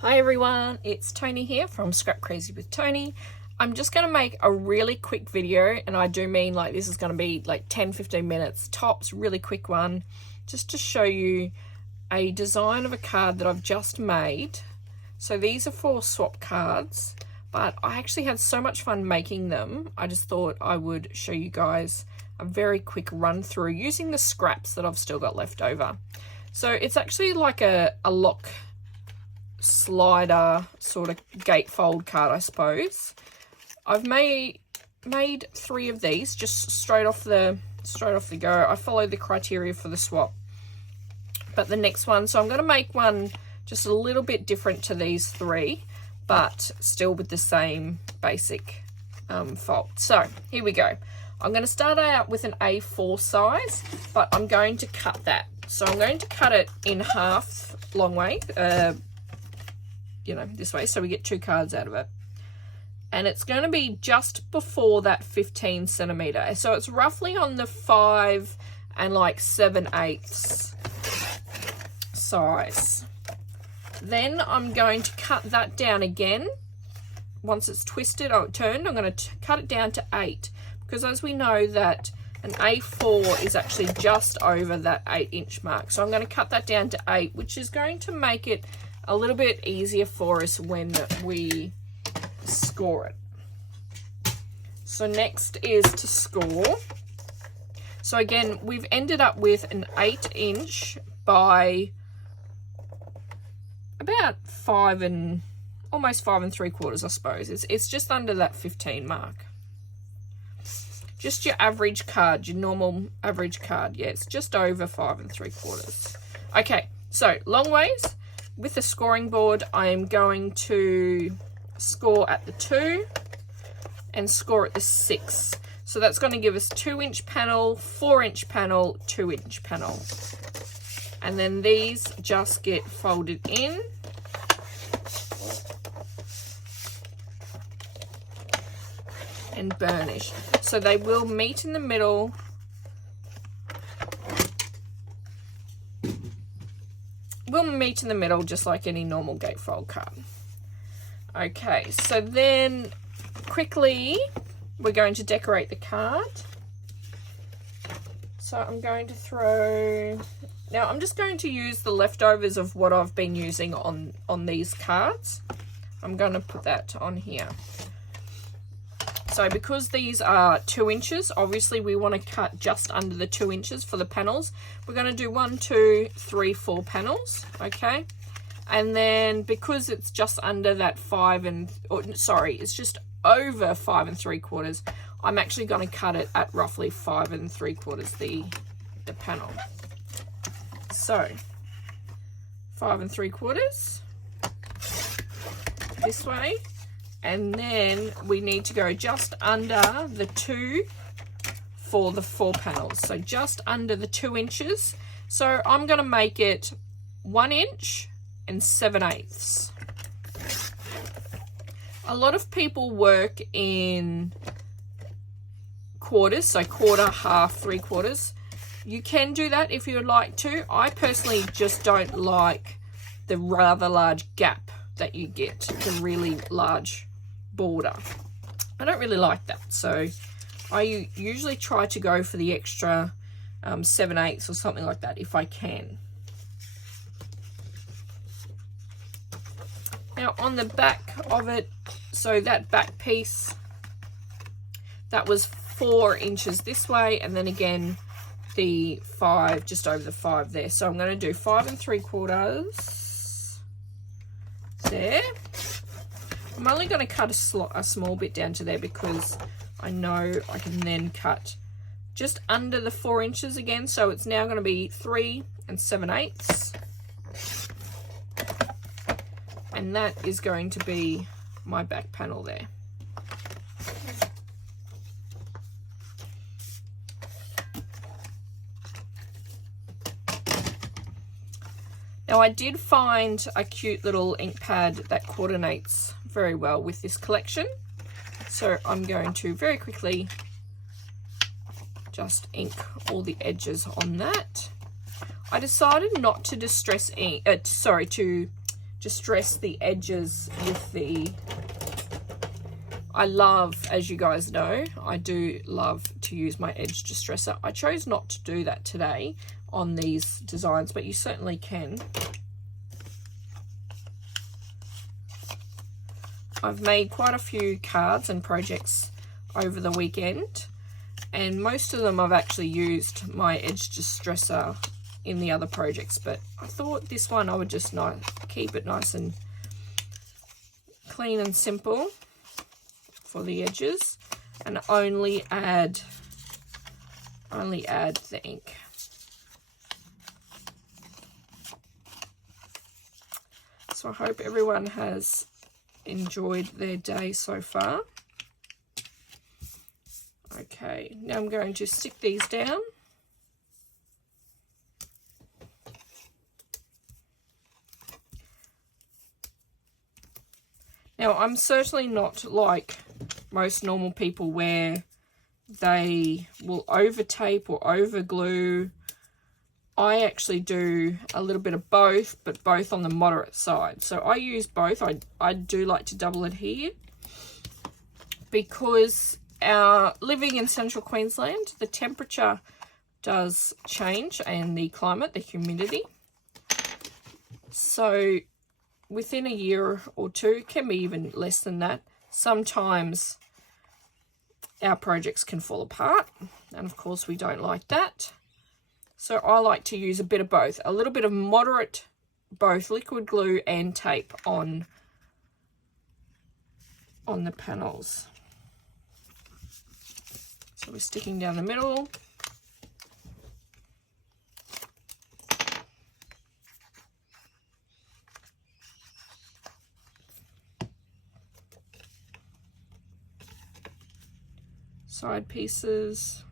Hi everyone, it's Toni here from Scrap Crazy with Toni. I'm just going to make a really quick video, and I do mean like this is going to be like 10-15 minutes tops, really quick one, just to show you a design of a card that I've just made. So these are 4 swap cards, but I actually had so much fun making them. I just thought I would show you guys a very quick run through using the scraps that I've still got left over. So it's actually like a lock slider sort of gatefold card, I suppose. I've made 3 of these just straight off the go. I followed the criteria for the swap, but the next one, so I'm going to make one just a little bit different to these 3, but still with the same basic fold. So here we go. I'm going to start out with an A4 size, but I'm going to cut that. So I'm going to cut it in half long way, you know, this way, so we get 2 cards out of it. And it's going to be just before that 15 centimeter. So it's roughly on the 5 and like 7/8 size. Then I'm going to cut that down again. Once it's twisted or turned, I'm going to cut it down to 8, because as we know that an A4 is actually just over that 8-inch mark. So I'm going to cut that down to 8, which is going to make it a little bit easier for us when we score it. So next is to score. So again, we've ended up with an 8-inch by about 5 and almost 5 3/4, I suppose. It's just under that 15 mark. Just your average card, your normal average card. Yeah, it's just over 5 3/4. Okay, so long ways. With the scoring board, I am going to score at the 2 and score at the 6. So that's going to give us 2-inch panel, 4-inch panel, 2-inch panel. And then these just get folded in. And burnished. So they will meet in the middle. We'll meet in the middle just like any normal gatefold card. Okay, so then quickly we're going to decorate the card. So I'm going to throw, now I'm just going to use the leftovers of what I've been using on these cards. I'm going to put that on here. So because these are 2 inches, obviously we want to cut just under the 2 inches for the panels. We're going to do 1, 2, 3, 4 panels, okay? And then because it's just under that 5 and, or, sorry, it's just over 5 3/4, I'm actually going to cut it at roughly 5 3/4 the panel. So 5 3/4 this way. And then we need to go just under the 2 for the 4 panels. So just under the 2 inches. So I'm going to make it 1 inch and 7/8. A lot of people work in quarters, so quarter, half, 3/4. You can do that if you would like to. I personally just don't like the rather large gap that you get, the really large border. I don't really like that, so I usually try to go for the extra 7/8 or something like that if I can. Now on the back of it, so that back piece, that was 4 inches this way, and then again the 5, just over the 5 there. So I'm going to do 5 3/4 there. I'm only going to cut a small bit down to there because I know I can then cut just under the 4 inches again. So it's now going to be 3 7/8. And that is going to be my back panel there. Now I did find a cute little ink pad that coordinates very well with this collection. So I'm going to very quickly just ink all the edges on that. I decided not to distress ink, to distress the edges with the... I love, as you guys know, I do love to use my edge distresser. I chose not to do that today on these designs, but you certainly can. I've made quite a few cards and projects over the weekend, and most of them I've actually used my edge distresser in the other projects, but I thought this one I would just keep it nice and clean and simple for the edges, and only add the ink. So I hope everyone has enjoyed their day so far. Okay, now I'm going to stick these down. Now, I'm certainly not like most normal people where they will over tape or over glue. I actually do a little bit of both, but both on the moderate side. So I use both. I do like to double adhere because living in central Queensland, the temperature does change, and the climate, the humidity. So within a year or two, it can be even less than that, sometimes our projects can fall apart, and of course we don't like that. So I like to use a bit of both, a little bit of moderate, both liquid glue and tape on the panels. So we're sticking down the middle. Side pieces.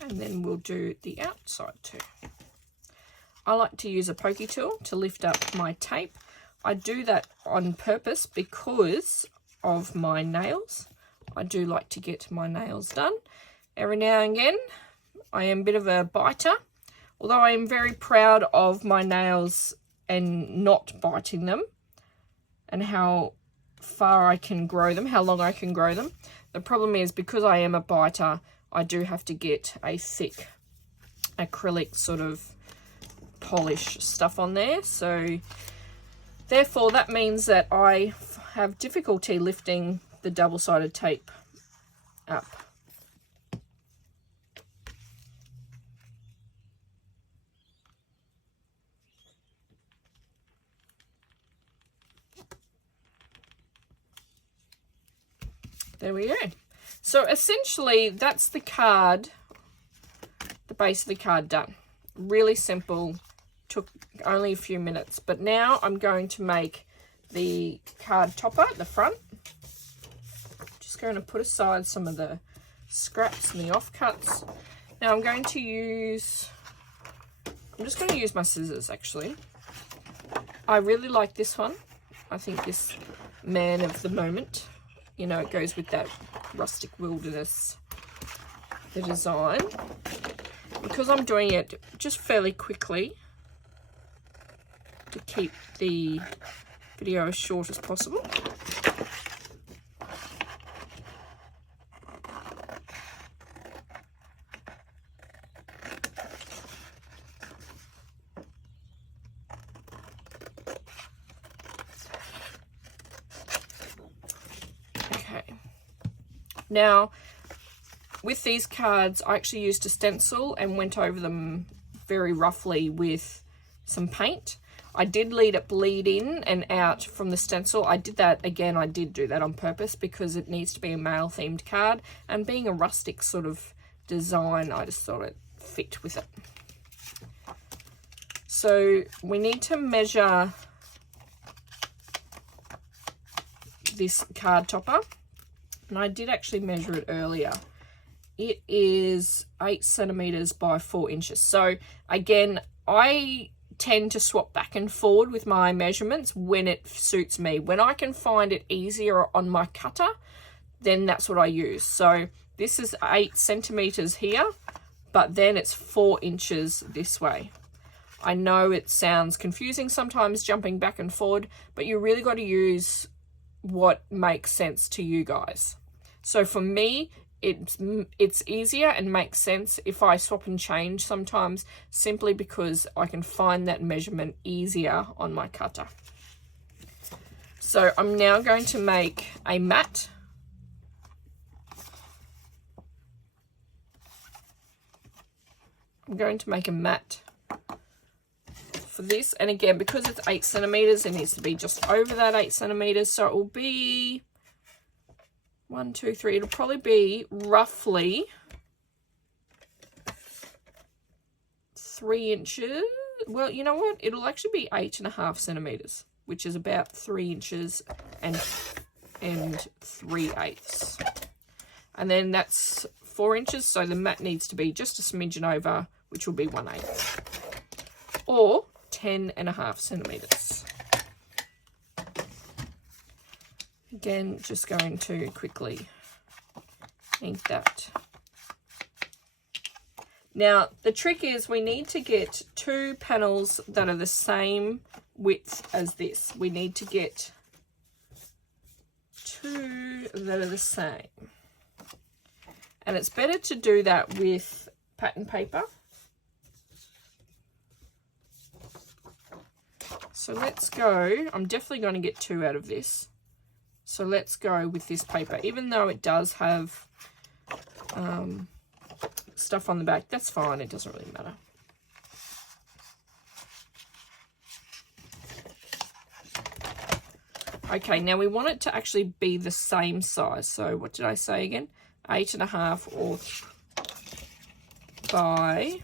And then we'll do the outside too. I like to use a pokey tool to lift up my tape. I do that on purpose because of my nails. I do like to get my nails done. Every now and again, I am a bit of a biter, although I am very proud of my nails and not biting them, and how far I can grow them, how long I can grow them. The problem is, because I am a biter, I do have to get a thick acrylic sort of polish stuff on there, so therefore that means that I have difficulty lifting the double-sided tape up. There we go. So essentially that's the card, the base of the card done. Really simple, took only a few minutes. But now I'm going to make the card topper at the front. Just going to put aside some of the scraps and the offcuts. Now I'm just going to use my scissors actually. I really like this one. I think this man of the moment, you know, it goes with that rustic wilderness, the design. Because I'm doing it just fairly quickly to keep the video as short as possible. Okay. Now, with these cards, I actually used a stencil and went over them very roughly with some paint. I did let it bleed in and out from the stencil. I did that again. I did do that on purpose because it needs to be a male themed card, and being a rustic sort of design, I just thought it fit with it. So we need to measure this card topper, and I did actually measure it earlier it is 8 centimeters by 4 inches. So again, I tend to swap back and forward with my measurements when it suits me. When I can find it easier on my cutter, then that's what I use. So this is 8 centimeters here, but then it's 4 inches this way. I know it sounds confusing sometimes jumping back and forward, but you really got to use what makes sense to you guys. So for me, it's easier and makes sense if I swap and change sometimes, simply because I can find that measurement easier on my cutter. So I'm now going to make a mat. I'm going to make a mat for this, and again, because it's 8 centimeters, it needs to be just over that 8 centimeters. So it will be 1, 2, 3. It'll probably be roughly 3 inches. Well, you know what? It'll actually be 8.5 centimeters, which is about 3 inches and 3/8. And then that's 4 inches. So the mat needs to be just a smidgen over, which will be 1/8, or 10.5 centimeters. Again, just going to quickly ink that. Now, the trick is we need to get 2 panels that are the same width as this. We need to get 2 that are the same. And it's better to do that with pattern paper. So let's go. I'm definitely going to get 2 out of this. So let's go with this paper. Even though it does have stuff on the back, that's fine. It doesn't really matter. Okay, now we want it to actually be the same size. So what did I say again? 8.5 or by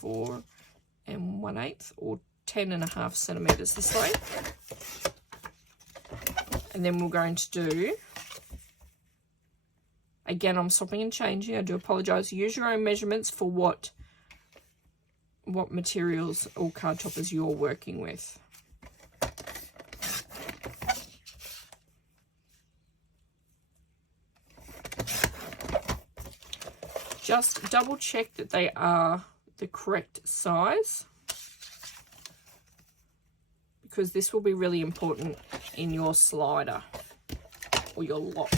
4 1/8 or 10.5 centimeters this way. And then we're going to do, again, I'm swapping and changing. I do apologize. Use your own measurements for what materials or card toppers you're working with. Just double check that they are the correct size, because this will be really important in your slider or your lock.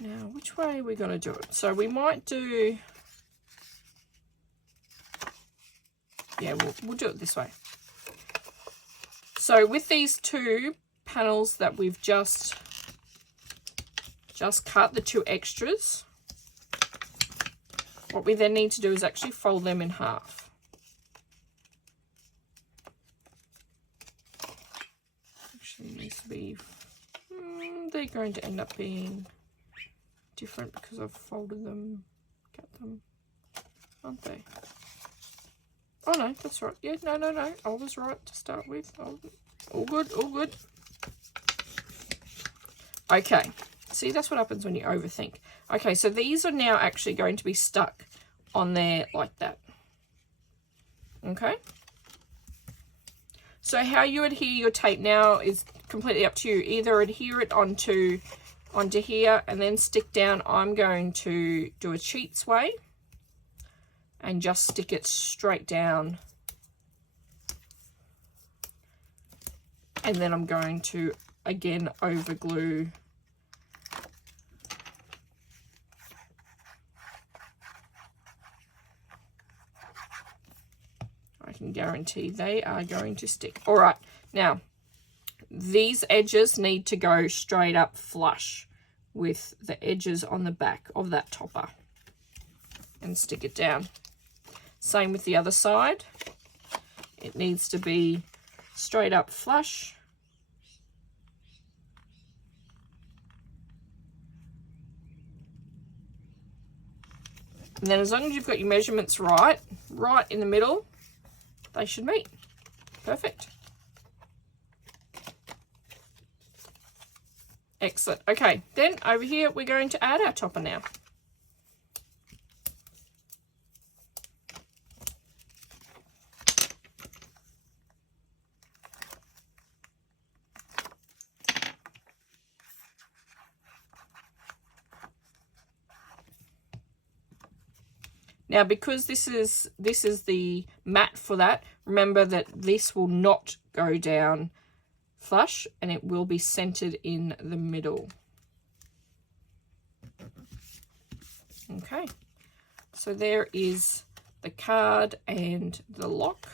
Now, which way are we going to do it? So we might do, yeah, we'll do it this way. So with these 2 panels that we've just cut, the 2 extras, what we then need to do is actually fold them in half. Actually needs to be, they're going to end up being different because I've folded them, cut them, aren't they? Oh no, that's right. Yeah, no, I was right to start with. All good, all good. Okay, see, that's what happens when you overthink. Okay, so these are now actually going to be stuck on there like that. Okay? So how you adhere your tape now is completely up to you. Either adhere it onto here and then stick down. I'm going to do a cheats way and just stick it straight down, and then I'm going to again over glue I can guarantee they are going to stick. All right, now these edges need to go straight up flush with the edges on the back of that topper and stick it down. Same with the other side. It needs to be straight up flush. And then as long as you've got your measurements right in the middle, they should meet. Perfect. Excellent. Okay, then over here we're going to add our topper now. Now, because this is the mat for that, remember that this will not go down flush and it will be centered in the middle. Okay, so there is the card and the lock,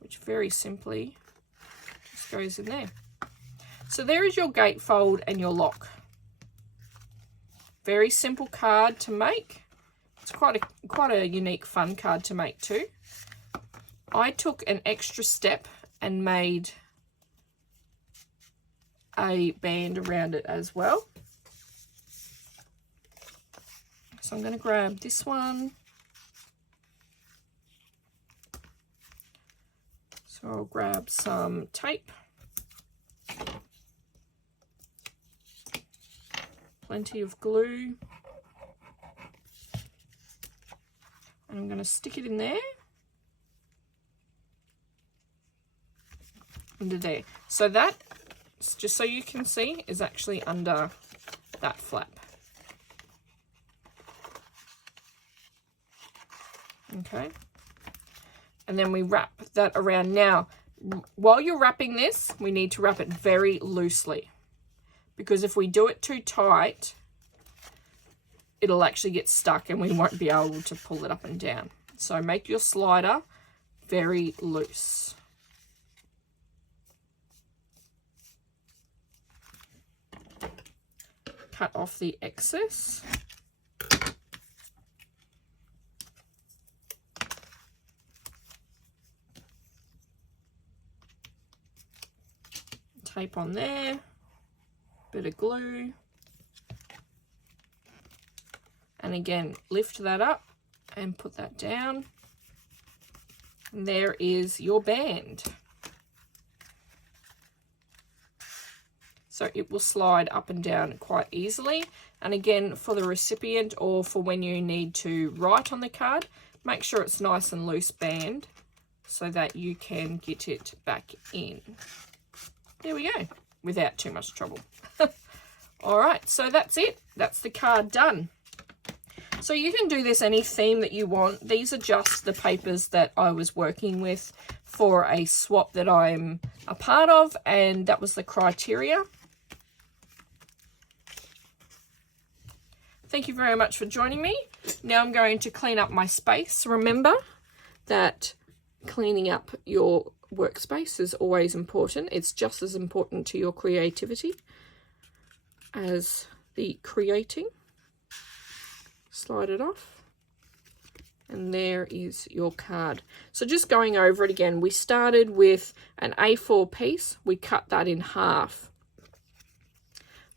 which very simply just goes in there. So there is your gatefold and your lock. Very simple card to make. It's quite a unique, fun card to make too. I took an extra step and made a band around it as well. So I'm going to grab this one. So I'll grab some tape. Plenty of glue. And I'm going to stick it in there. Under there. So that, just so you can see, is actually under that flap. Okay. And then we wrap that around. Now, while you're wrapping this, we need to wrap it very loosely. Because if we do it too tight, it'll actually get stuck and we won't be able to pull it up and down. So make your slider very loose. Cut off the excess. Tape on there. Bit of glue, and again lift that up and put that down, and there is your band. So it will slide up and down quite easily, and again for the recipient or for when you need to write on the card, make sure it's nice and loose band so that you can get it back in. There we go, without too much trouble. All right, so that's it. That's the card done. So you can do this any theme that you want. These are just the papers that I was working with for a swap that I'm a part of, and that was the criteria. Thank you very much for joining me. Now I'm going to clean up my space. Remember that cleaning up your workspace is always important. It's just as important to your creativity as the creating. Slide it off, and there is your card. So just going over it again, we started with an A4 piece, we cut that in half.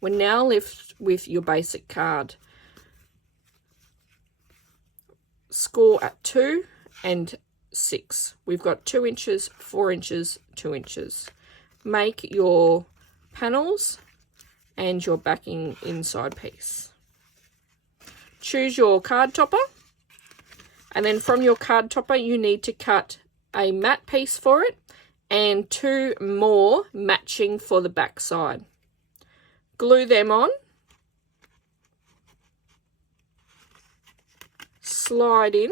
We're now left with your basic card. Score at 2 and 6. We've got 2 inches, 4 inches, 2 inches. Make your panels and your backing inside piece. Choose your card topper, and then from your card topper you need to cut a matte piece for it and 2 more matching for the back side. Glue them on, slide in,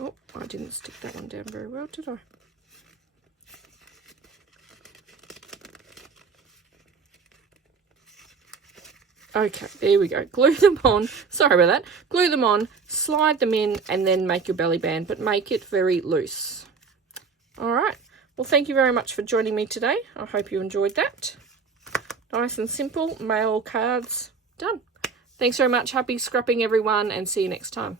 oh, I didn't stick that one down very well, did I? Okay, there we go. Glue them on. Sorry about that. Glue them on, slide them in, and then make your belly band, but make it very loose. All right. Well, thank you very much for joining me today. I hope you enjoyed that. Nice and simple, mail cards done. Thanks very much. Happy scrapping, everyone, and see you next time.